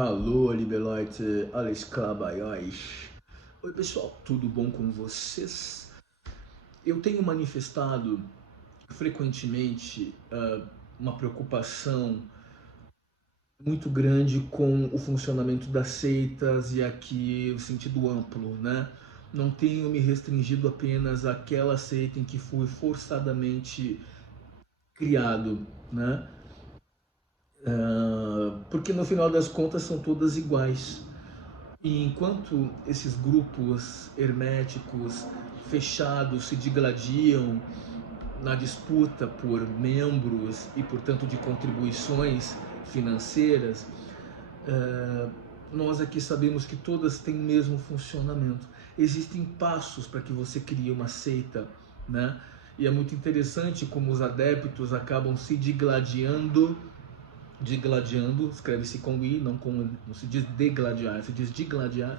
Alô, Libeloite, Alex Clabaióis. Oi, pessoal, tudo bom com vocês? Eu tenho manifestado frequentemente uma preocupação muito grande com o funcionamento das seitas e aqui o sentido amplo, né? Não tenho me restringido apenas àquela seita em que fui forçadamente criado, né? Porque no final das contas são todas iguais. E enquanto esses grupos herméticos fechados se digladiam na disputa por membros e, portanto, de contribuições financeiras, nós aqui sabemos que todas têm o mesmo funcionamento. Existem passos para que você crie uma seita, né? E é muito interessante como os adeptos acabam se digladiando, escreve-se com I, não se diz degladiar, se diz digladiar,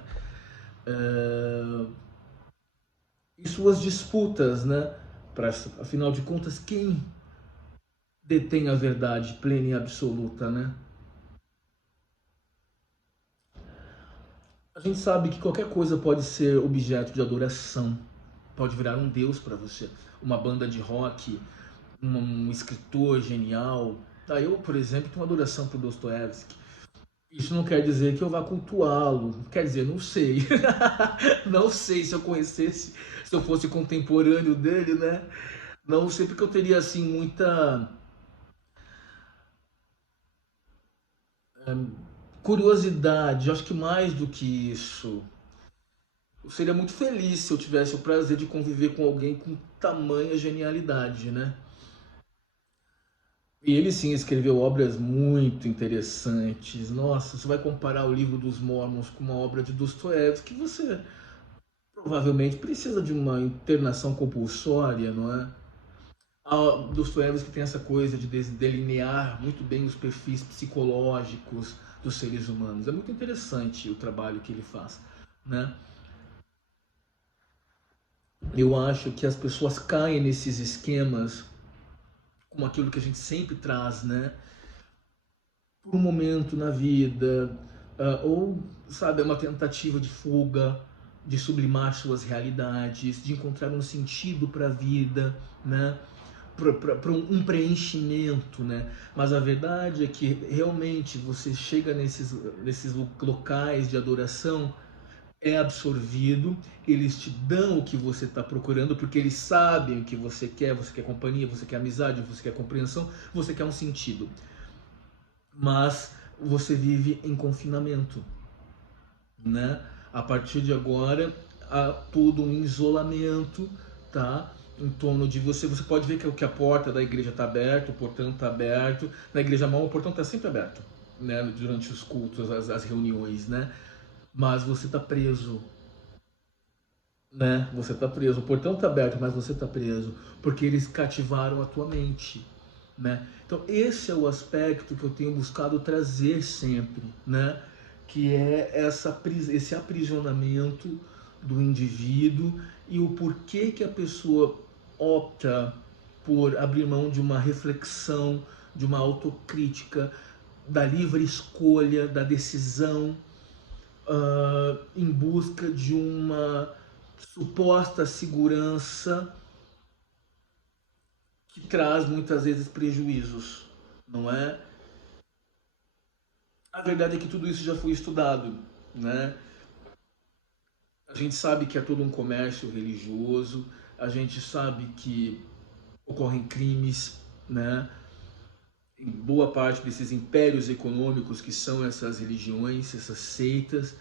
em suas disputas, né? Afinal de contas, quem detém a verdade plena e absoluta, né? A gente sabe que qualquer coisa pode ser objeto de adoração, pode virar um deus para você. Uma banda de rock, um escritor genial. Eu, por exemplo, tenho uma adoração por Dostoiévski. Isso não quer dizer que eu vá cultuá-lo. Quer dizer, não sei. Não sei se eu conhecesse, se eu fosse contemporâneo dele, né? Não sei porque eu teria assim muita curiosidade, acho que mais do que isso. Eu seria muito feliz se eu tivesse o prazer de conviver com alguém com tamanha genialidade, né? E ele sim escreveu obras muito interessantes. Nossa, você vai comparar o livro dos Mormons com uma obra de Dostoiévski, você provavelmente precisa de uma internação compulsória, não é? Dostoiévski tem essa coisa de delinear muito bem os perfis psicológicos dos seres humanos. É muito interessante o trabalho que ele faz, né? Eu acho que as pessoas caem nesses esquemas como aquilo que a gente sempre traz, né? Por um momento na vida, ou, sabe, é uma tentativa de fuga, de sublimar suas realidades, de encontrar um sentido para a vida, né? Para um preenchimento, né? Mas a verdade é que realmente você chega nesses locais de adoração, é absorvido, eles te dão o que você está procurando, porque eles sabem o que você quer companhia, você quer amizade, você quer compreensão, você quer um sentido. Mas você vive em confinamento, né? A partir de agora, há todo um isolamento, tá? Em torno de você. Você pode ver que a porta da igreja está aberta, o portão está aberto. Na igreja mão, o portão está sempre aberto, né? Durante os cultos, as reuniões, né? Mas você está preso, né? Você está preso. O portão está aberto, mas você está preso porque eles cativaram a tua mente, né? Então esse é o aspecto que eu tenho buscado trazer sempre, né? Que é esse aprisionamento do indivíduo e o porquê que a pessoa opta por abrir mão de uma reflexão, de uma autocrítica, da livre escolha, da decisão, em busca de uma suposta segurança que traz muitas vezes prejuízos, não é? A verdade é que tudo isso já foi estudado, né? A gente sabe que é todo um comércio religioso, a gente sabe que ocorrem crimes, né? Em boa parte desses impérios econômicos que são essas religiões, essas seitas,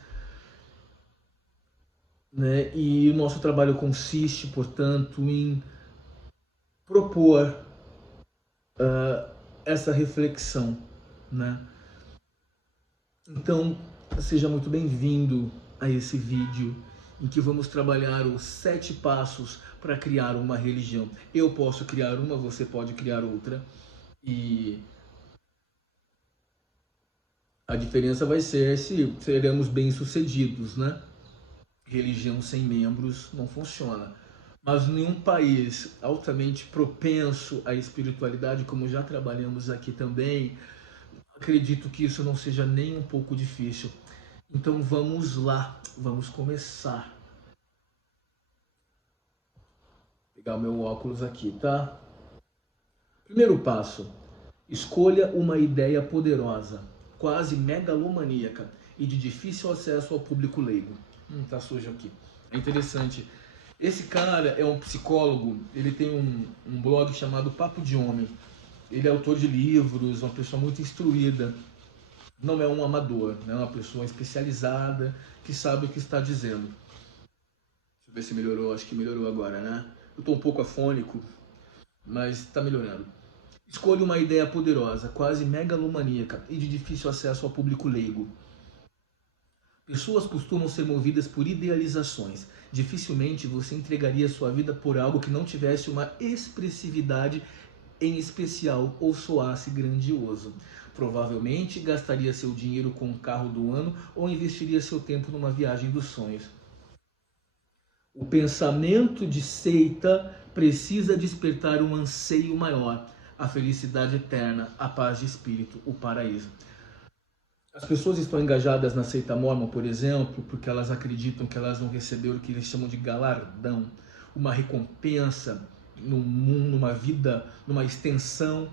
né? E o nosso trabalho consiste, portanto, em propor essa reflexão, né? Então, seja muito bem-vindo a esse vídeo em que vamos trabalhar os 7 passos para criar uma religião. Eu posso criar uma, você pode criar outra, e a diferença vai ser se seremos bem-sucedidos, né? Religião sem membros não funciona. Mas nenhum país altamente propenso à espiritualidade, como já trabalhamos aqui também, Acredito que isso não seja nem um pouco difícil. Então vamos lá, vamos começar. Vou pegar o meu óculos aqui, tá? Primeiro passo: escolha uma ideia poderosa, quase megalomaníaca e de difícil acesso ao público leigo. Tá sujo aqui. É interessante. Esse cara é um psicólogo, ele tem um blog chamado Papo de Homem. Ele é autor de livros, uma pessoa muito instruída. Não é um amador, é uma pessoa especializada que sabe o que está dizendo. Deixa eu ver se melhorou, acho que melhorou agora, né? Eu estou um pouco afônico, mas está melhorando. Escolha uma ideia poderosa, quase megalomaníaca e de difícil acesso ao público leigo. Pessoas costumam ser movidas por idealizações. Dificilmente você entregaria sua vida por algo que não tivesse uma expressividade em especial ou soasse grandioso. Provavelmente gastaria seu dinheiro com o carro do ano ou investiria seu tempo numa viagem dos sonhos. O pensamento de seita precisa despertar um anseio maior, a felicidade eterna, a paz de espírito, o paraíso. As pessoas estão engajadas na seita Mormon, por exemplo, porque elas acreditam que elas vão receber o que eles chamam de galardão, uma recompensa no mundo, numa vida, numa extensão,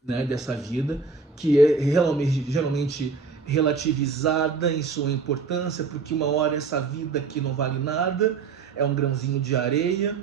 né, dessa vida, que é geralmente relativizada em sua importância, porque uma hora essa vida aqui não vale nada, é um grãozinho de areia.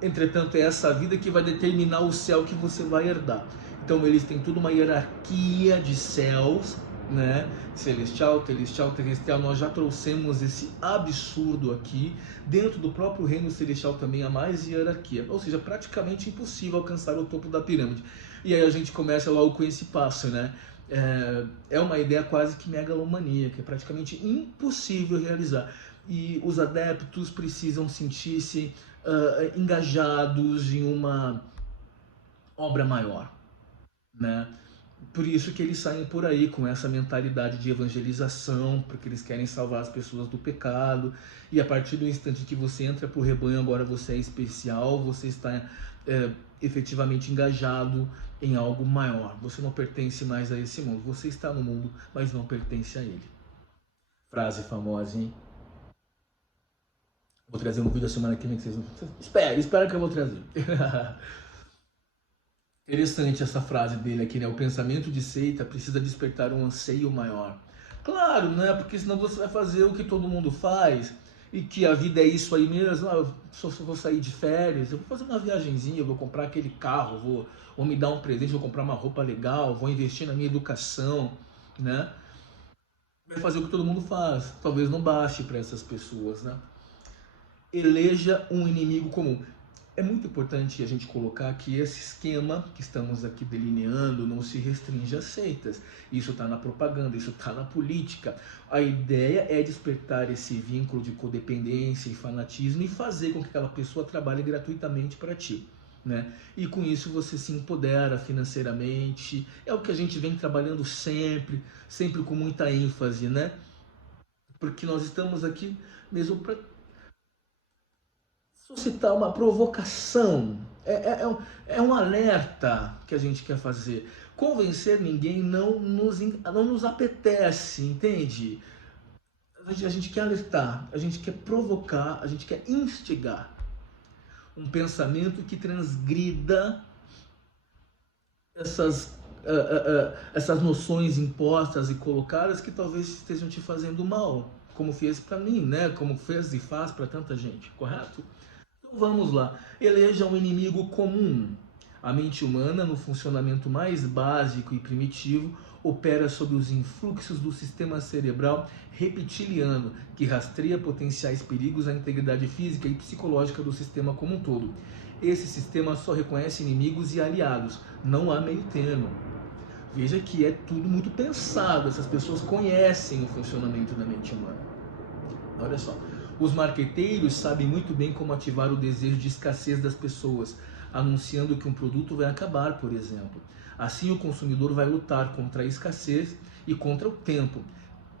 Entretanto, é essa vida que vai determinar o céu que você vai herdar. Então eles têm toda uma hierarquia de céus, né? Celestial, telestial, terrestrial. Nós já trouxemos esse absurdo aqui. Dentro do próprio reino celestial também há mais hierarquia, ou seja, praticamente impossível alcançar o topo da pirâmide. E aí a gente começa logo com esse passo, né? É uma ideia quase que megalomaníaca, é praticamente impossível realizar. E os adeptos precisam sentir-se engajados em uma obra maior, né? Por isso que eles saem por aí com essa mentalidade de evangelização, porque eles querem salvar as pessoas do pecado. E a partir do instante que você entra para o rebanho, agora você é especial, você está efetivamente engajado em algo maior. Você não pertence mais a esse mundo. Você está no mundo, mas não pertence a ele. Frase famosa, hein? Vou trazer um vídeo a semana que vem que vocês vão... Espera que eu vou trazer. Interessante essa frase dele aqui, né? O pensamento de seita precisa despertar um anseio maior. Claro, né? Porque senão você vai fazer o que todo mundo faz e que a vida é isso aí mesmo. Eu só vou sair de férias, eu vou fazer uma viagenzinha, eu vou comprar aquele carro, vou me dar um presente, vou comprar uma roupa legal, vou investir na minha educação, né? Vai fazer o que todo mundo faz. Talvez não baste para essas pessoas, né? Eleja um inimigo comum. É muito importante a gente colocar que esse esquema que estamos aqui delineando não se restringe a seitas. Isso está na propaganda, isso está na política. A ideia é despertar esse vínculo de codependência e fanatismo e fazer com que aquela pessoa trabalhe gratuitamente para ti, né? E com isso você se empodera financeiramente. É o que a gente vem trabalhando sempre, sempre com muita ênfase, né? Porque nós estamos aqui mesmo para suscitar uma provocação, é um alerta que a gente quer fazer. Convencer ninguém não nos apetece, entende? A gente quer alertar, a gente quer provocar, a gente quer instigar um pensamento que transgrida essas noções impostas e colocadas que talvez estejam te fazendo mal, como fez para mim, né? Como fez e faz para tanta gente, correto? Então vamos lá, eleja um inimigo comum. A mente humana, no funcionamento mais básico e primitivo, opera sob os influxos do sistema cerebral reptiliano, que rastreia potenciais perigos à integridade física e psicológica do sistema como um todo. Esse sistema só reconhece inimigos e aliados, não há meio termo. Veja que é tudo muito pensado, essas pessoas conhecem o funcionamento da mente humana. Olha só. Os marqueteiros sabem muito bem como ativar o desejo de escassez das pessoas, anunciando que um produto vai acabar, por exemplo. Assim, o consumidor vai lutar contra a escassez e contra o tempo.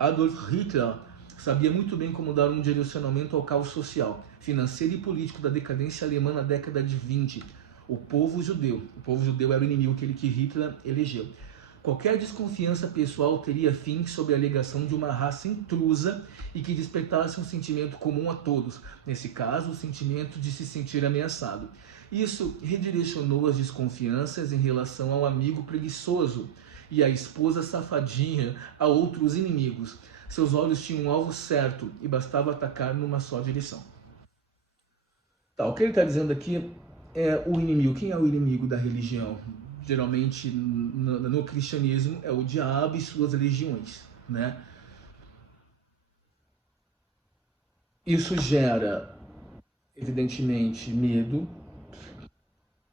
Adolf Hitler sabia muito bem como dar um direcionamento ao caos social, financeiro e político da decadência alemã na década de 20. O povo judeu era o inimigo que Hitler elegeu. Qualquer desconfiança pessoal teria fim sob a alegação de uma raça intrusa e que despertasse um sentimento comum a todos, nesse caso, o sentimento de se sentir ameaçado. Isso redirecionou as desconfianças em relação ao amigo preguiçoso e à esposa safadinha a outros inimigos. Seus olhos tinham um alvo certo e bastava atacar numa só direção. Tá, o que ele está dizendo aqui é o inimigo. Quem é o inimigo da religião? Geralmente no cristianismo é o diabo e suas legiões, né? Isso gera, evidentemente, medo,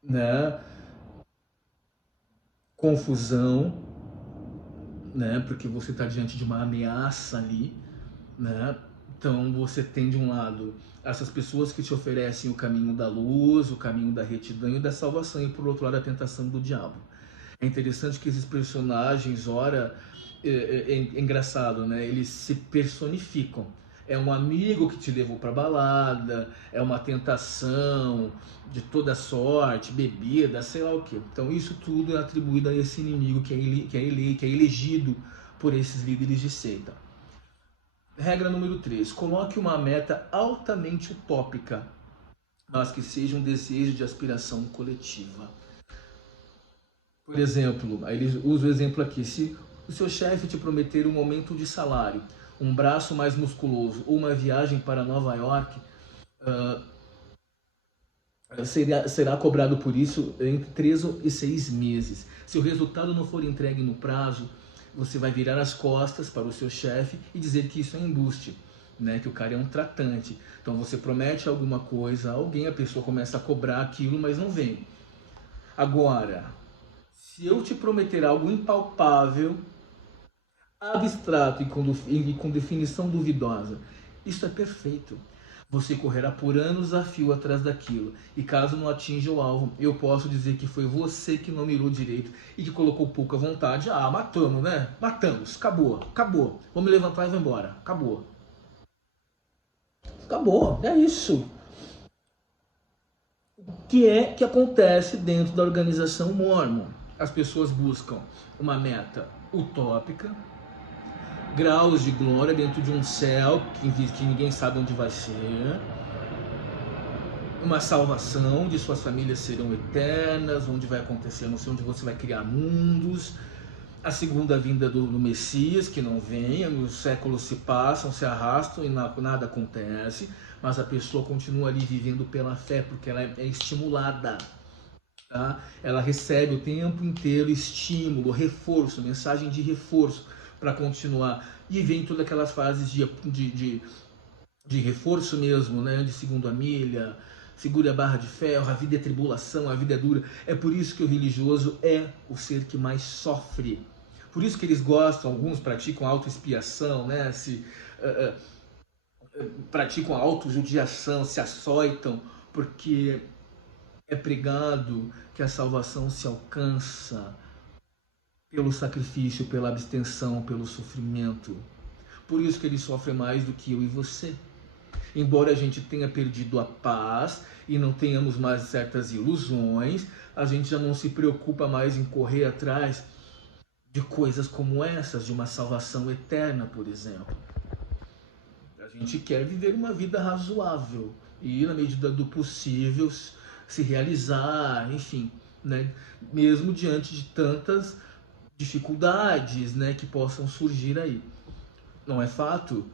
né? Confusão, né? Porque você está diante de uma ameaça ali, né? Então você tem de um lado essas pessoas que te oferecem o caminho da luz, o caminho da retidão e da salvação, e por outro lado a tentação do diabo. É interessante que esses personagens, ora, é engraçado, né? Eles se personificam. É um amigo que te levou para balada, é uma tentação de toda sorte, bebida, sei lá o que. Então isso tudo é atribuído a esse inimigo que é elegido por esses líderes de seita. Regra número 3. Coloque uma meta altamente utópica, mas que seja um desejo de aspiração coletiva. Por exemplo, aí ele usa o exemplo aqui, se o seu chefe te prometer um aumento de salário, um braço mais musculoso ou uma viagem para Nova York, será cobrado por isso entre 3 e 6 meses. Se o resultado não for entregue no prazo, você vai virar as costas para o seu chefe e dizer que isso é embuste, né? Que o cara é um tratante. Então você promete alguma coisa a alguém, a pessoa começa a cobrar aquilo, mas não vem. Agora, se eu te prometer algo impalpável, abstrato e com definição duvidosa, isso é perfeito. Você correrá por anos a fio atrás daquilo, e caso não atinja o alvo, eu posso dizer que foi você que não mirou direito e que colocou pouca vontade. Ah, matamos, né? Matamos, acabou, acabou. Vamos levantar e vamos embora, acabou. Acabou, é isso. O que é que acontece dentro da organização Mormon? As pessoas buscam uma meta utópica, graus de glória dentro de um céu que ninguém sabe onde vai ser, uma salvação, de suas famílias serão eternas, onde vai acontecer, não sei onde você vai criar mundos, a segunda vinda do Messias, que não vem, os séculos se passam, se arrastam e nada acontece, mas a pessoa continua ali vivendo pela fé, porque ela é estimulada. Tá? Ela recebe o tempo inteiro estímulo, reforço, mensagem de reforço para continuar. E vem todas aquelas fases de reforço mesmo, né? De segunda milha, segure a barra de ferro, a vida é tribulação, a vida é dura. É por isso que o religioso é o ser que mais sofre. Por isso que eles gostam, alguns praticam autoexpiação, né? Praticam a autojudiação, se açoitam, porque é pregado que a salvação se alcança pelo sacrifício, pela abstenção, pelo sofrimento. Por isso que ele sofre mais do que eu e você. Embora a gente tenha perdido a paz e não tenhamos mais certas ilusões, a gente já não se preocupa mais em correr atrás de coisas como essas, de uma salvação eterna, por exemplo. A gente quer viver uma vida razoável e, na medida do possível, se realizar, enfim, né? Mesmo diante de tantas dificuldades, né, que possam surgir aí. Não é fato?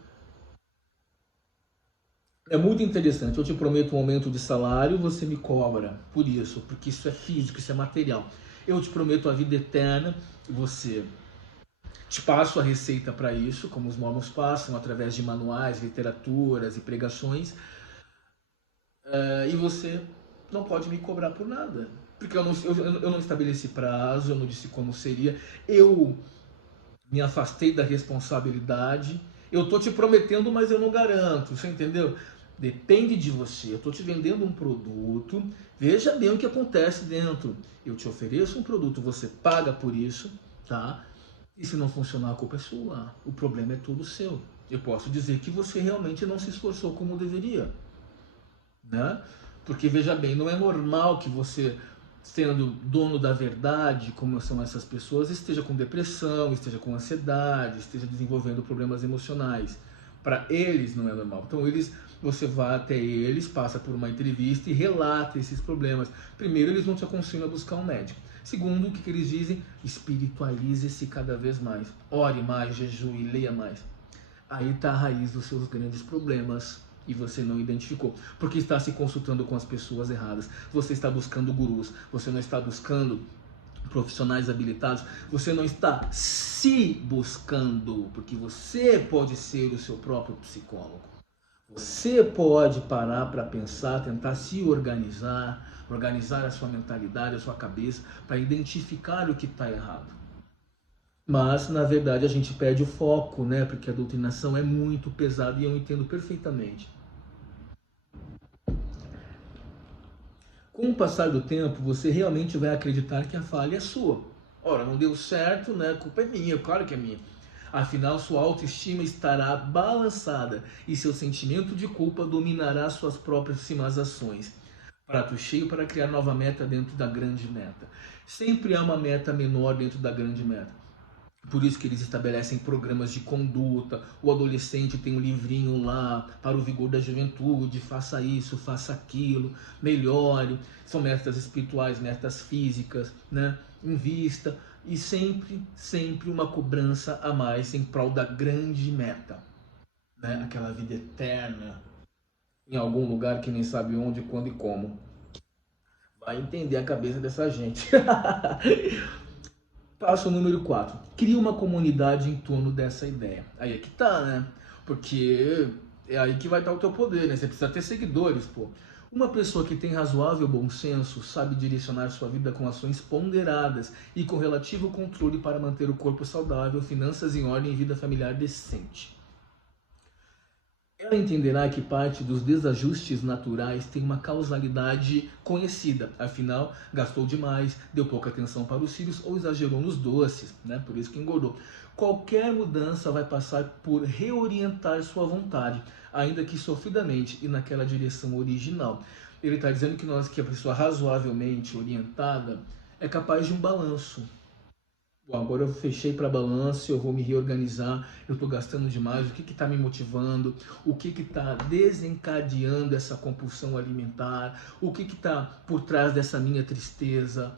É muito interessante. Eu te prometo um aumento de salário, você me cobra por isso, porque isso é físico, isso é material. Eu te prometo a vida eterna, você te passo a receita para isso, como os mormons passam, através de manuais, literaturas e pregações, e você não pode me cobrar por nada. Porque eu não estabeleci prazo, eu não disse como seria, eu me afastei da responsabilidade. Eu tô te prometendo, mas eu não garanto, você entendeu? Depende de você. Eu tô te vendendo um produto, veja bem o que acontece dentro. Eu te ofereço um produto, você paga por isso, tá? E se não funcionar, a culpa é sua. O problema é todo seu. Eu posso dizer que você realmente não se esforçou como deveria, né? Porque veja bem, não é normal que você sendo dono da verdade, como são essas pessoas, esteja com depressão, esteja com ansiedade, esteja desenvolvendo problemas emocionais. Para eles não é normal. Então você vai até eles, passa por uma entrevista e relata esses problemas. Primeiro, eles vão te aconselhar a buscar um médico. Segundo, o que eles dizem? Espiritualize-se cada vez mais. Ore mais, jejue, leia mais. Aí está a raiz dos seus grandes problemas e você não identificou, porque está se consultando com as pessoas erradas. Você está buscando gurus, você não está buscando profissionais habilitados, você não está se buscando, porque você pode ser o seu próprio psicólogo. Você pode parar para pensar, tentar se organizar, organizar a sua mentalidade, a sua cabeça, para identificar o que está errado. Mas, na verdade, a gente perde o foco, né? Porque a doutrinação é muito pesada e eu entendo perfeitamente. Com o passar do tempo, você realmente vai acreditar que a falha é sua. Ora, não deu certo, né? A culpa é minha, claro que é minha. Afinal, sua autoestima estará balançada e seu sentimento de culpa dominará suas próprias ações. Prato cheio para criar nova meta dentro da grande meta. Sempre há uma meta menor dentro da grande meta. Por isso que eles estabelecem programas de conduta. O adolescente tem um livrinho lá para o vigor da juventude, faça isso, faça aquilo, melhore. São metas espirituais, metas físicas, né? Invista. E sempre uma cobrança a mais em prol da grande meta, né? Aquela vida eterna em algum lugar que nem sabe onde, quando e como. Vai entender a cabeça dessa gente. Passo número 4. Cria uma comunidade em torno dessa ideia. Aí é que tá, né? Porque é aí que vai estar o teu poder, né? Você precisa ter seguidores, pô. Uma pessoa que tem razoável bom senso sabe direcionar sua vida com ações ponderadas e com relativo controle para manter o corpo saudável, finanças em ordem e vida familiar decente. Ela entenderá que parte dos desajustes naturais tem uma causalidade conhecida, afinal, gastou demais, deu pouca atenção para os filhos ou exagerou nos doces, né? Por isso que engordou. Qualquer mudança vai passar por reorientar sua vontade, ainda que sofridamente e naquela direção original. Ele está dizendo que a pessoa razoavelmente orientada é capaz de um balanço. Bom, agora eu fechei para balanço, eu vou me reorganizar, eu estou gastando demais, o que está me motivando, o que está desencadeando essa compulsão alimentar, o que está por trás dessa minha tristeza,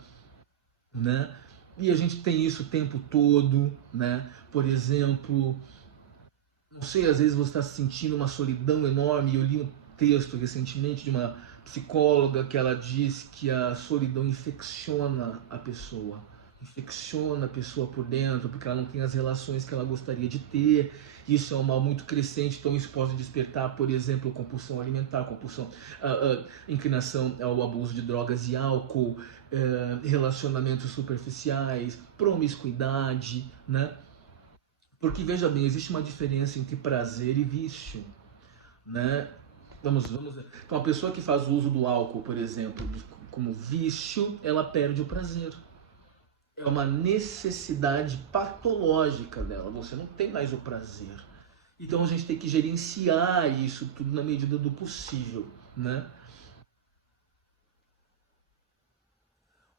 né? E a gente tem isso o tempo todo, né? Por exemplo, não sei, às vezes você está sentindo uma solidão enorme, eu li um texto recentemente de uma psicóloga que ela diz que a solidão infecciona a pessoa por dentro, porque ela não tem as relações que ela gostaria de ter. Isso é um mal muito crescente, então isso pode despertar, por exemplo, compulsão alimentar, inclinação ao abuso de drogas e álcool, relacionamentos superficiais, promiscuidade, né? Porque, veja bem, existe uma diferença entre prazer e vício, né? Vamos. Então, a pessoa que faz uso do álcool, por exemplo, como vício, ela perde o prazer. É uma necessidade patológica dela, você não tem mais o prazer. Então a gente tem que gerenciar isso tudo na medida do possível, né?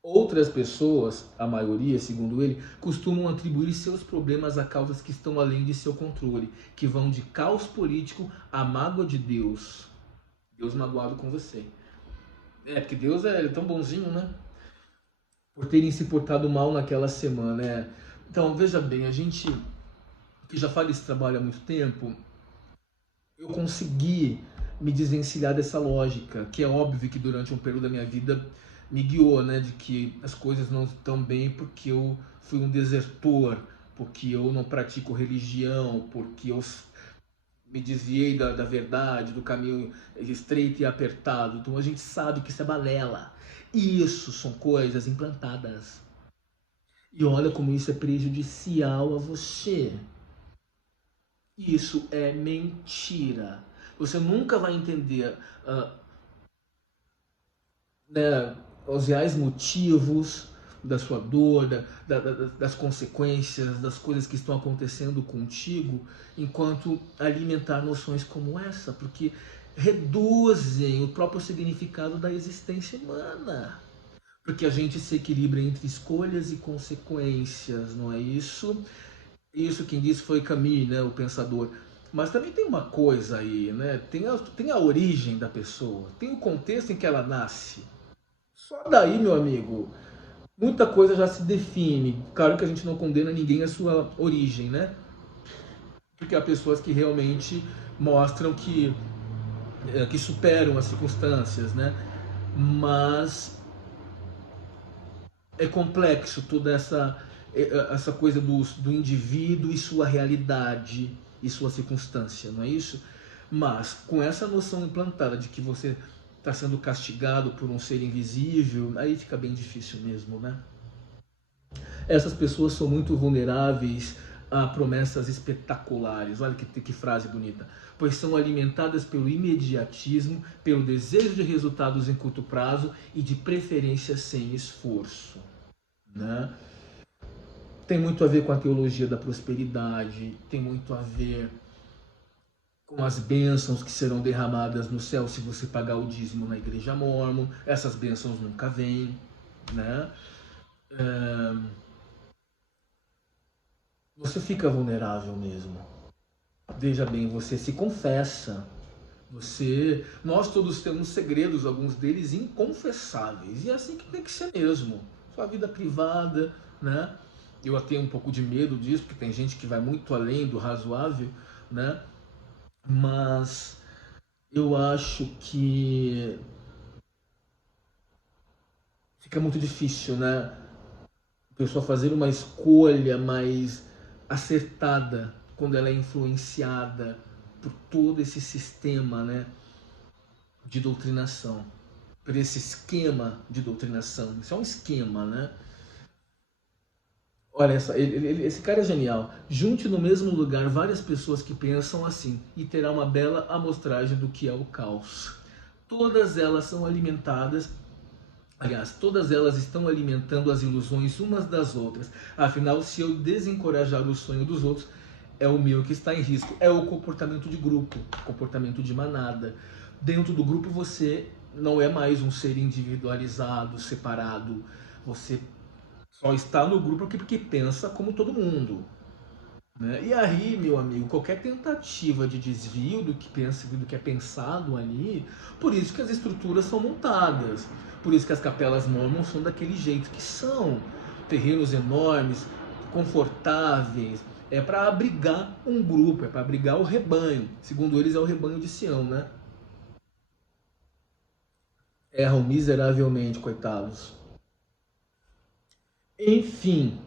Outras pessoas, a maioria, segundo ele, costumam atribuir seus problemas a causas que estão além de seu controle, que vão de caos político à mágoa de Deus. Deus magoado com você. Porque Deus ele é tão bonzinho, né? Por terem se portado mal naquela semana. Né? Então, veja bem, a gente que já faz esse trabalho há muito tempo, eu consegui me desvencilhar dessa lógica, que é óbvio que durante um período da minha vida me guiou, né, de que as coisas não estão bem porque eu fui um desertor, porque eu não pratico religião, porque eu me desviei da verdade, do caminho estreito e apertado. Então a gente sabe que isso é balela. E isso são coisas implantadas. E olha como isso é prejudicial a você. Isso é mentira. Você nunca vai entender né, os reais motivos da sua dor, das consequências, das coisas que estão acontecendo contigo, enquanto alimentar noções como essa, porque reduzem o próprio significado da existência humana. porque a gente se equilibra entre escolhas e consequências, não é isso? Isso quem disse foi Camus, né, o pensador. Mas também tem uma coisa aí, né? Tem a origem da pessoa, tem o contexto em que ela nasce. Só daí, meu amigo, muita coisa já se define. Claro que a gente não condena ninguém a sua origem, né? Porque há pessoas que realmente mostram que superam as circunstâncias, né? Mas é complexo toda essa coisa do indivíduo e sua realidade e sua circunstância, não é isso? Mas com essa noção implantada de que você está sendo castigado por um ser invisível, aí fica bem difícil mesmo, né? Essas pessoas são muito vulneráveis a promessas espetaculares. Olha que frase bonita. Pois são alimentadas pelo imediatismo, pelo desejo de resultados em curto prazo e de preferência sem esforço, né? Tem muito a ver com a teologia da prosperidade, tem muito a ver com as bênçãos que serão derramadas no céu se você pagar o dízimo na igreja mórmon. Essas bênçãos nunca vêm, né? Você fica vulnerável mesmo. Veja bem, você se confessa. Nós todos temos segredos, alguns deles inconfessáveis. E é assim que tem que ser mesmo. Sua vida privada, né? Eu tenho um pouco de medo disso, porque tem gente que vai muito além do razoável, né? Mas eu acho que fica muito difícil, né? A pessoa fazer uma escolha mais acertada quando ela é influenciada por todo esse sistema, né, de doutrinação, por esse esquema de doutrinação. Isso é um esquema, né? Olha, esse cara é genial. Junte no mesmo lugar várias pessoas que pensam assim e terá uma bela amostragem do que é o caos. Todas elas são alimentadas. Aliás, todas elas estão alimentando as ilusões umas das outras. Afinal, se eu desencorajar o sonho dos outros, é o meu que está em risco. É o comportamento de grupo, comportamento de manada. Dentro do grupo você não é mais um ser individualizado, separado. Você só está no grupo porque pensa como todo mundo, né? E aí, meu amigo, qualquer tentativa de desvio do que é pensado ali, por isso que as estruturas são montadas, por isso que as capelas mórmons são daquele jeito que são, terrenos enormes, confortáveis, é para abrigar um grupo, é para abrigar o rebanho. Segundo eles, é o rebanho de Sião, né? Erram miseravelmente, coitados. Enfim,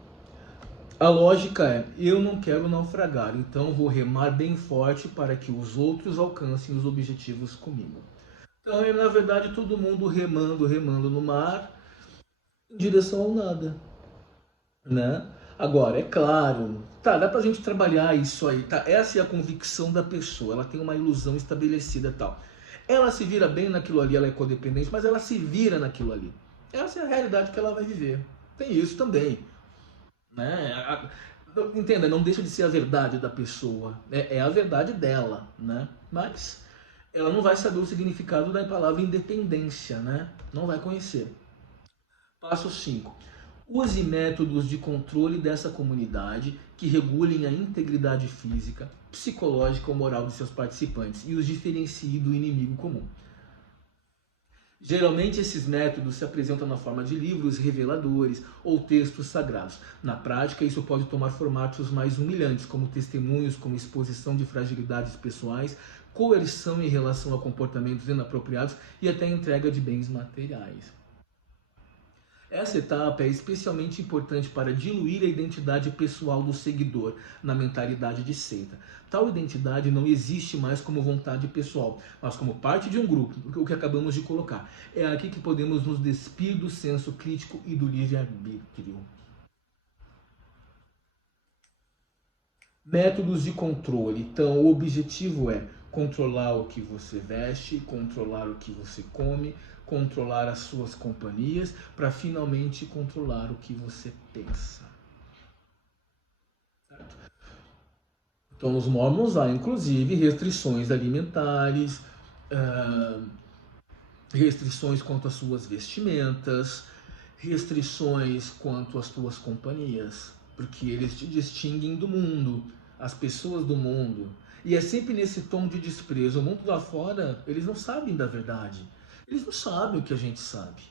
a lógica é: eu não quero naufragar, então vou remar bem forte para que os outros alcancem os objetivos comigo. Então é, na verdade, todo mundo remando, remando no mar em direção ao nada, né? Agora, é claro, tá, dá pra gente trabalhar isso aí, tá? Essa é a convicção da pessoa, ela tem uma ilusão estabelecida e tal. Ela se vira bem naquilo ali, ela é codependente, mas ela se vira naquilo ali. Essa é a realidade que ela vai viver. Tem isso também, né? Entenda, não deixa de ser a verdade da pessoa, é a verdade dela, né? Mas ela não vai saber o significado da palavra independência, né? Não vai conhecer. Passo 5. Use métodos de controle dessa comunidade que regulem a integridade física, psicológica ou moral de seus participantes e os diferencie do inimigo comum. Geralmente esses métodos se apresentam na forma de livros reveladores ou textos sagrados. Na prática, isso pode tomar formatos mais humilhantes, como testemunhos, como exposição de fragilidades pessoais, coerção em relação a comportamentos inapropriados e até entrega de bens materiais. Essa etapa é especialmente importante para diluir a identidade pessoal do seguidor na mentalidade de seita. Tal identidade não existe mais como vontade pessoal, mas como parte de um grupo, o que acabamos de colocar. É aqui que podemos nos despir do senso crítico e do livre-arbítrio. Métodos de controle. Então, o objetivo é controlar o que você veste, controlar o que você come, controlar as suas companhias, para finalmente controlar o que você pensa. Certo? Então, nos Mormons há inclusive restrições alimentares, restrições quanto às suas vestimentas, restrições quanto às tuas companhias, porque eles te distinguem do mundo, as pessoas do mundo. E é sempre nesse tom de desprezo. O mundo lá fora, eles não sabem da verdade. Eles não sabem o que a gente sabe.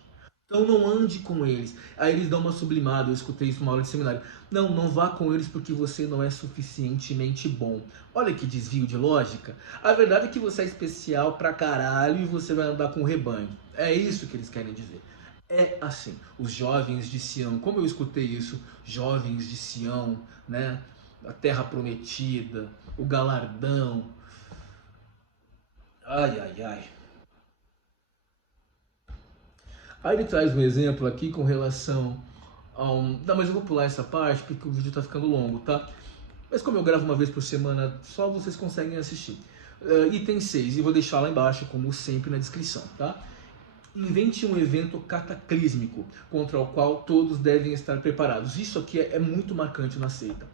Então não ande com eles. Aí eles dão uma sublimada, eu escutei isso numa aula de seminário. Não, não vá com eles porque você não é suficientemente bom. Olha que desvio de lógica. A verdade é que você é especial pra caralho e você vai andar com o rebanho. É isso que eles querem dizer. É assim, os jovens de Sião, como eu escutei isso, jovens de Sião, né? A terra prometida, o galardão. Ai, ai, ai. Aí ele traz um exemplo aqui com relação a um... Não, mas eu vou pular essa parte porque o vídeo tá ficando longo, tá? Mas como eu gravo uma vez por semana, só vocês conseguem assistir. Item 6, e vou deixar lá embaixo, como sempre, na descrição, tá? Invente um evento cataclísmico contra o qual todos devem estar preparados. Isso aqui é muito marcante na seita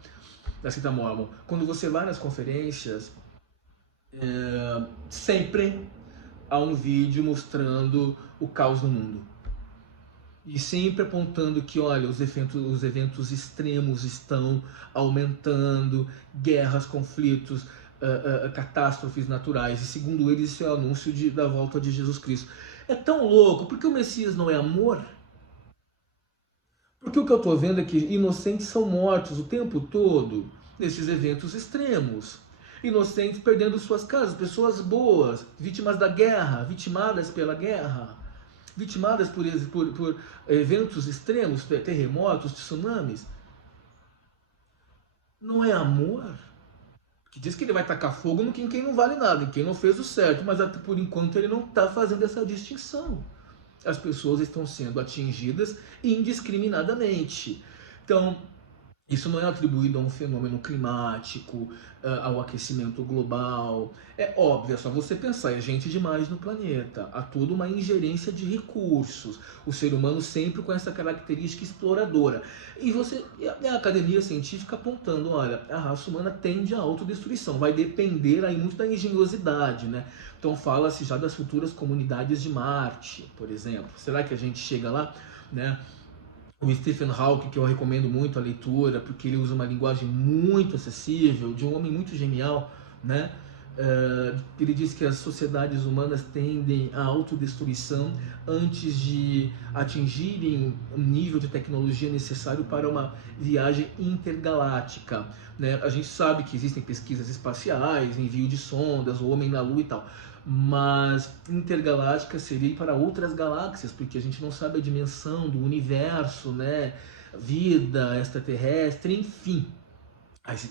Mormon. Quando você vai nas conferências, sempre há um vídeo mostrando o caos no mundo. E sempre apontando que, olha, os eventos extremos estão aumentando, guerras, conflitos, catástrofes naturais. E segundo eles, isso é o anúncio da volta de Jesus Cristo. É tão louco, porque o Messias não é amor? Porque o que eu estou vendo é que inocentes são mortos o tempo todo nesses eventos extremos. Inocentes perdendo suas casas, pessoas boas, vítimas da guerra, vitimadas pela guerra, vitimadas por eventos extremos, terremotos, tsunamis. Não é amor? Que diz que ele vai tacar fogo em quem não vale nada, em quem não fez o certo, mas por enquanto ele não está fazendo essa distinção. As pessoas estão sendo atingidas indiscriminadamente. Então, isso não é atribuído a um fenômeno climático, ao aquecimento global. É óbvio, é só você pensar, é gente demais no planeta. Há toda uma ingerência de recursos. O ser humano sempre com essa característica exploradora. E a academia científica apontando, olha, a raça humana tende à autodestruição. Vai depender aí muito da engenhosidade, né? Então fala-se já das futuras comunidades de Marte, por exemplo. Será que a gente chega lá, né? O Stephen Hawking, que eu recomendo muito a leitura, porque ele usa uma linguagem muito acessível, de um homem muito genial, né? Ele diz que as sociedades humanas tendem à autodestruição antes de atingirem um nível de tecnologia necessário para uma viagem intergaláctica, né? A gente sabe que existem pesquisas espaciais, envio de sondas, o homem na Lua e tal, mas intergaláctica seria ir para outras galáxias, porque a gente não sabe a dimensão do universo, né? Vida extraterrestre, enfim.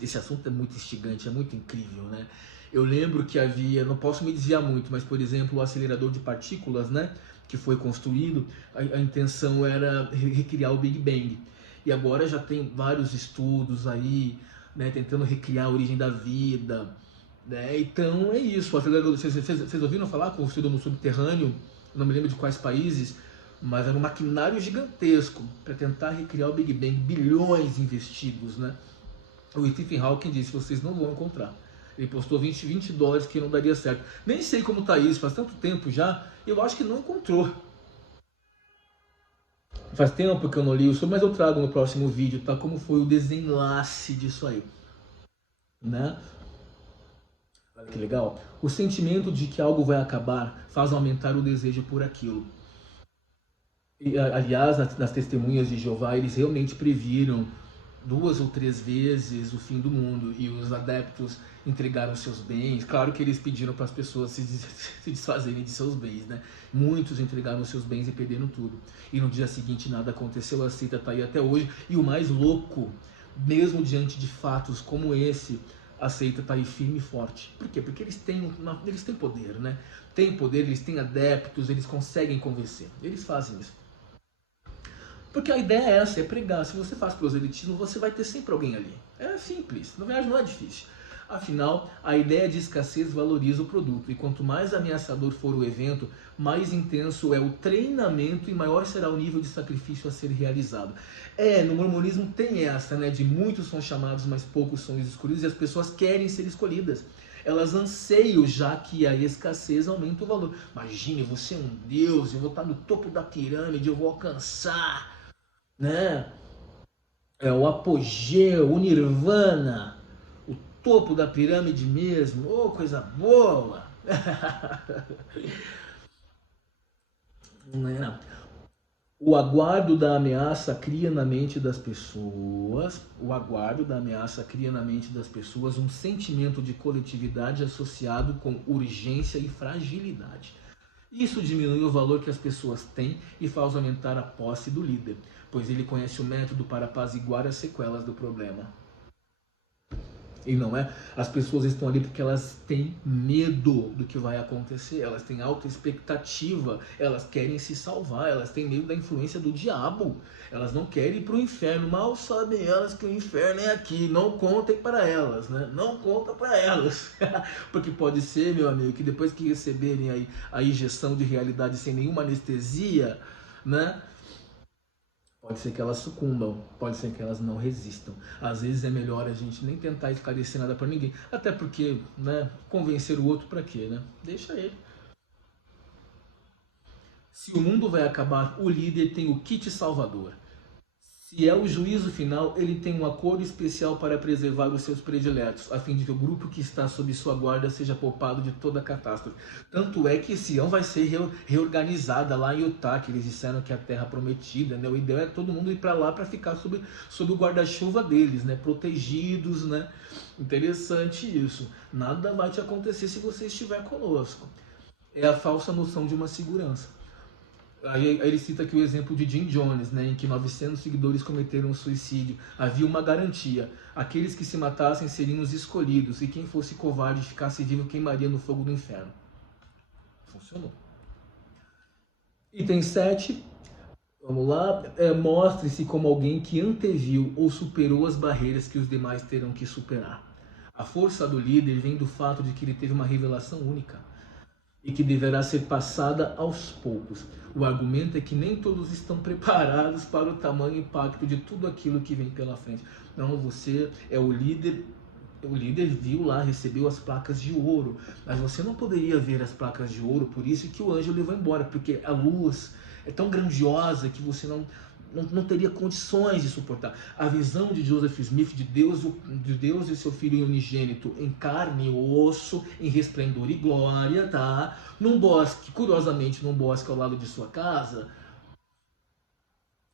Esse assunto é muito instigante, é muito incrível, né? Eu lembro que havia, não posso me desviar muito, mas por exemplo o acelerador de partículas, né? Que foi construído, a intenção era recriar o Big Bang. E agora já tem vários estudos aí, né? Tentando recriar a origem da vida, né? Então é isso. Vocês ouviram falar construído no subterrâneo? Não me lembro de quais países, mas era um maquinário gigantesco para tentar recriar o Big Bang, bilhões investidos, né? O Stephen Hawking disse: vocês não vão encontrar. Ele postou $20 que não daria certo. Nem sei como tá isso, faz tanto tempo já, eu acho que não encontrou. Faz tempo que eu não li isso, mas eu trago no próximo vídeo, tá? Como foi o desenlace disso aí, né? Olha que legal. O sentimento de que algo vai acabar faz aumentar o desejo por aquilo. E, aliás, nas testemunhas de Jeová, eles realmente previram 2 ou 3 vezes o fim do mundo, e os adeptos entregaram seus bens. Claro que eles pediram para as pessoas se desfazerem de seus bens, né? Muitos entregaram seus bens e perderam tudo. E no dia seguinte nada aconteceu, a seita está aí até hoje. E o mais louco, mesmo diante de fatos como esse, a seita está aí firme e forte. Por quê? Porque eles têm poder, né? Tem poder, eles têm adeptos, eles conseguem convencer. Eles fazem isso. Porque a ideia é essa, é pregar. Se você faz proselitismo, você vai ter sempre alguém ali. É simples, na verdade não é difícil. Afinal, a ideia de escassez valoriza o produto, e quanto mais ameaçador for o evento, mais intenso é o treinamento e maior será o nível de sacrifício a ser realizado. No mormonismo tem essa, né, de muitos são chamados, mas poucos são escolhidos, e as pessoas querem ser escolhidas. Elas anseiam, já que a escassez aumenta o valor. Imagine, você é um Deus, eu vou estar no topo da pirâmide, eu vou alcançar né? É o apogeu, o nirvana, o topo da pirâmide mesmo. Oh, coisa boa! Né? O aguardo da ameaça cria na mente das pessoas, o aguardo da ameaça cria na mente das pessoas um sentimento de coletividade associado com urgência e fragilidade. Isso diminui o valor que as pessoas têm e faz aumentar a posse do líder, pois ele conhece o método para apaziguar as sequelas do problema. E não é? As pessoas estão ali porque elas têm medo do que vai acontecer, elas têm alta expectativa, elas querem se salvar, elas têm medo da influência do diabo, elas não querem ir para o inferno, mal sabem elas que o inferno é aqui, não contem para elas, né? Não conta para elas, porque pode ser, meu amigo, que depois que receberem aí a injeção de realidade sem nenhuma anestesia, né? Pode ser que elas sucumbam, pode ser que elas não resistam. Às vezes é melhor a gente nem tentar esclarecer nada para ninguém, até porque, né, convencer o outro para quê, né? Deixa ele. Se o mundo vai acabar, o líder tem o kit salvador. Se é o juízo final, ele tem um acordo especial para preservar os seus prediletos, a fim de que o grupo que está sob sua guarda seja poupado de toda a catástrofe. Tanto é que Sião vai ser reorganizada lá em Utah, que eles disseram que é a terra prometida, né? O ideal é todo mundo ir para lá para ficar sob o guarda-chuva deles, né? Protegidos, né? Interessante isso. Nada vai te acontecer se você estiver conosco. É a falsa noção de uma segurança. Aí ele cita aqui o exemplo de Jim Jones, né, em que 900 seguidores cometeram um suicídio. Havia uma garantia: aqueles que se matassem seriam os escolhidos, e quem fosse covarde e ficasse vivo queimaria no fogo do inferno. Funcionou. Item 7. Vamos lá. Mostre-se como alguém que anteviu ou superou as barreiras que os demais terão que superar. A força do líder vem do fato de que ele teve uma revelação única e que deverá ser passada aos poucos. O argumento é que nem todos estão preparados para o tamanho impacto de tudo aquilo que vem pela frente. Não, você é o líder viu lá, recebeu as placas de ouro, mas você não poderia ver as placas de ouro, por isso que o anjo levou embora, porque a luz é tão grandiosa que você não teria condições de suportar. A visão de Joseph Smith de Deus e seu filho unigênito em carne e osso, em resplendor e glória, tá? Num bosque, curiosamente, num bosque ao lado de sua casa,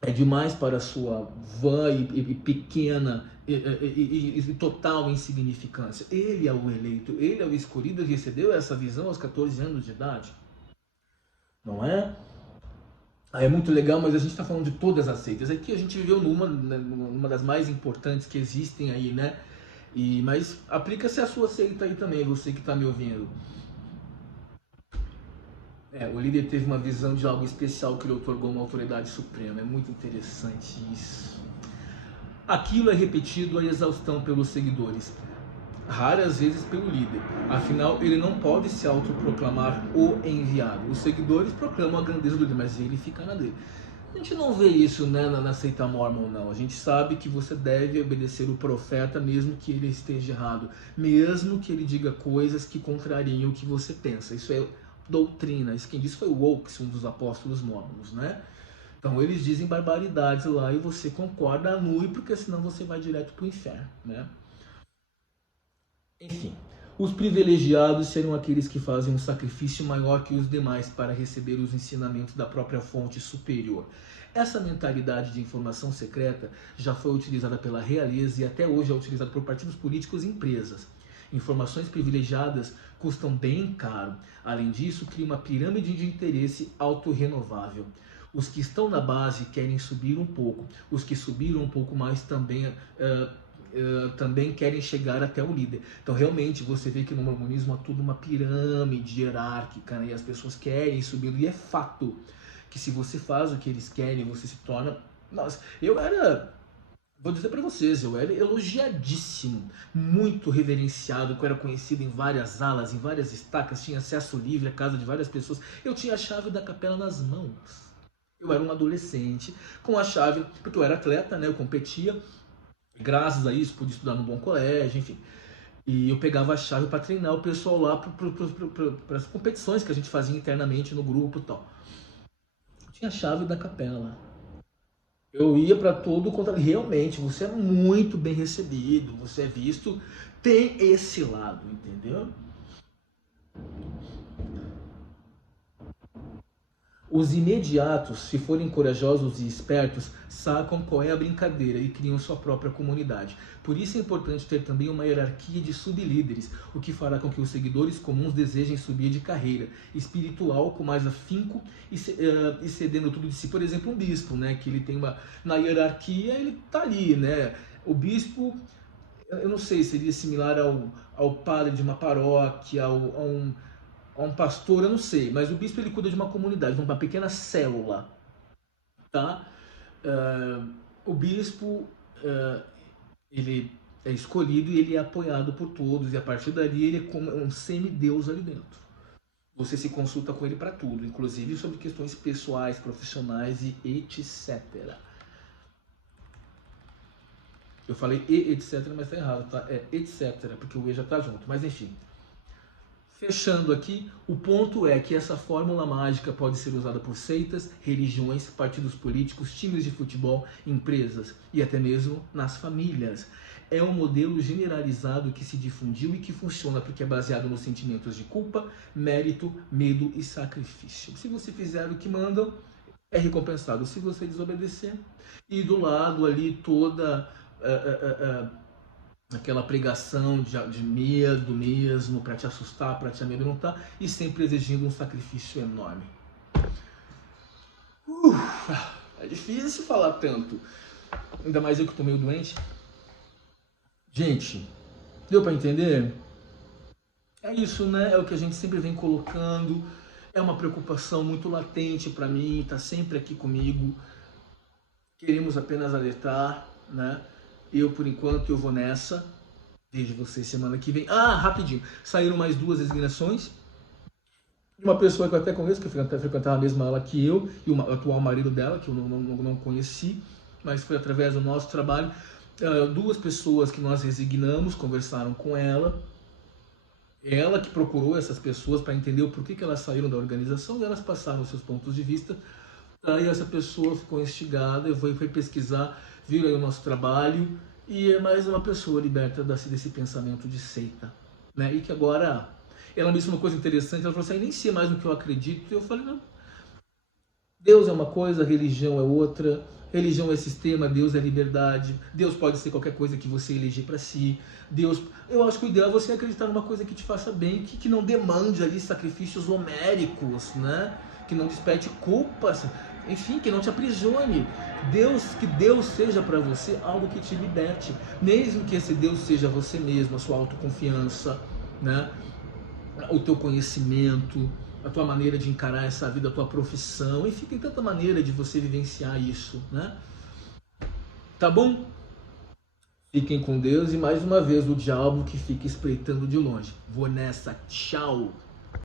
é demais para a sua vã e pequena e total insignificância. Ele é o eleito, ele é o escolhido, ele recebeu essa visão aos 14 anos de idade. Não é? É muito legal, mas a gente está falando de todas as seitas. Aqui a gente viveu numa das mais importantes que existem aí, né? Mas aplica-se a sua seita aí também, você que está me ouvindo. O líder teve uma visão de algo especial que lhe otorgou uma autoridade suprema. É muito interessante isso. Aquilo é repetido à exaustão pelos seguidores, raras vezes pelo líder. Afinal, ele não pode se autoproclamar o enviado. Os seguidores proclamam a grandeza do líder, mas ele fica na dele. A gente não vê isso, né, na seita mormon, não. A gente sabe que você deve obedecer o profeta mesmo que ele esteja errado, mesmo que ele diga coisas que contrariam o que você pensa. Isso é doutrina. Isso quem disse foi o Oaks, um dos apóstolos mormons, né? Então eles dizem barbaridades lá e você concorda, anule, porque senão você vai direto para o inferno, né? Enfim, os privilegiados serão aqueles que fazem um sacrifício maior que os demais para receber os ensinamentos da própria fonte superior. Essa mentalidade de informação secreta já foi utilizada pela realeza e até hoje é utilizada por partidos políticos e empresas. Informações privilegiadas custam bem caro. Além disso, cria uma pirâmide de interesse autorrenovável. Os que estão na base querem subir um pouco, os que subiram um pouco mais também querem chegar até o líder. Então realmente você vê que no mormonismo há tudo uma pirâmide hierárquica, né? E as pessoas querem subir, e é fato que se você faz o que eles querem, você se torna... Nossa, vou dizer para vocês, eu era elogiadíssimo, muito reverenciado, eu era conhecido em várias alas, em várias estacas, tinha acesso livre à casa de várias pessoas, eu tinha a chave da capela nas mãos. Eu era um adolescente com a chave, porque eu era atleta, né? Eu competia, graças a isso pude estudar num bom colégio, enfim. E eu pegava a chave para treinar o pessoal lá para as competições que a gente fazia internamente no grupo e tal. Eu tinha a chave da capela. Eu ia para todo o contrário. Realmente, você é muito bem recebido, você é visto. Tem esse lado, entendeu? Os imediatos, se forem corajosos e espertos, sacam qual é a brincadeira e criam sua própria comunidade. Por isso é importante ter também uma hierarquia de sublíderes, o que fará com que os seguidores comuns desejem subir de carreira espiritual com mais afinco e cedendo tudo de si. Por exemplo, um bispo, né, que ele tem uma na hierarquia, ele tá ali, né? O bispo, eu não sei, seria similar ao padre de uma paróquia, a um pastor, eu não sei, mas o bispo ele cuida de uma comunidade, de uma pequena célula, tá? O bispo, ele é escolhido e ele é apoiado por todos, e a partir dali ele é como um semideus ali dentro. Você se consulta com ele para tudo, inclusive sobre questões pessoais, profissionais e etc. Eu falei e etc, mas tá errado, tá? É etc, porque o e já tá junto, mas enfim. Fechando aqui, o ponto é que essa fórmula mágica pode ser usada por seitas, religiões, partidos políticos, times de futebol, empresas e até mesmo nas famílias. É um modelo generalizado que se difundiu e que funciona porque é baseado nos sentimentos de culpa, mérito, medo e sacrifício. Se você fizer o que mandam, é recompensado. Se você desobedecer, e do lado ali toda aquela pregação de medo mesmo, para te assustar, para te amedrontar, e sempre exigindo um sacrifício enorme. É difícil falar tanto, ainda mais eu que estou meio doente. Gente, deu para entender? É isso, né? É o que a gente sempre vem colocando. É uma preocupação muito latente para mim, tá sempre aqui comigo. Queremos apenas alertar, né? Eu, por enquanto, eu vou nessa. Vejo vocês semana que vem. Ah, rapidinho. Saíram mais 2 designações. Uma pessoa que eu até conheço, que frequentava a mesma aula que eu, e o atual marido dela, que eu não conheci, mas foi através do nosso trabalho. 2 pessoas que nós resignamos, conversaram com ela. Ela que procurou essas pessoas para entender o porquê que elas saíram da organização, e elas passaram seus pontos de vista. Aí essa pessoa ficou instigada, foi pesquisar, viu aí o nosso trabalho, e é mais uma pessoa liberta desse pensamento de seita, né? E que agora, ela me disse uma coisa interessante, ela falou assim, nem sei mais no que eu acredito, e eu falei, não, Deus é uma coisa, religião é outra, religião é sistema, Deus é liberdade, Deus pode ser qualquer coisa que você eleger para si, Deus, eu acho que o ideal é você acreditar numa coisa que te faça bem, que não demande ali sacrifícios homéricos, né? Que não desperte culpas, enfim, que não te aprisione. Que Deus seja para você algo que te liberte, mesmo que esse Deus seja você mesmo, a sua autoconfiança, né? O teu conhecimento, a tua maneira de encarar essa vida, a tua profissão, enfim, tem tanta maneira de você vivenciar isso, né? Tá bom? Fiquem com Deus e mais uma vez o diabo que fica espreitando de longe. Vou nessa, tchau!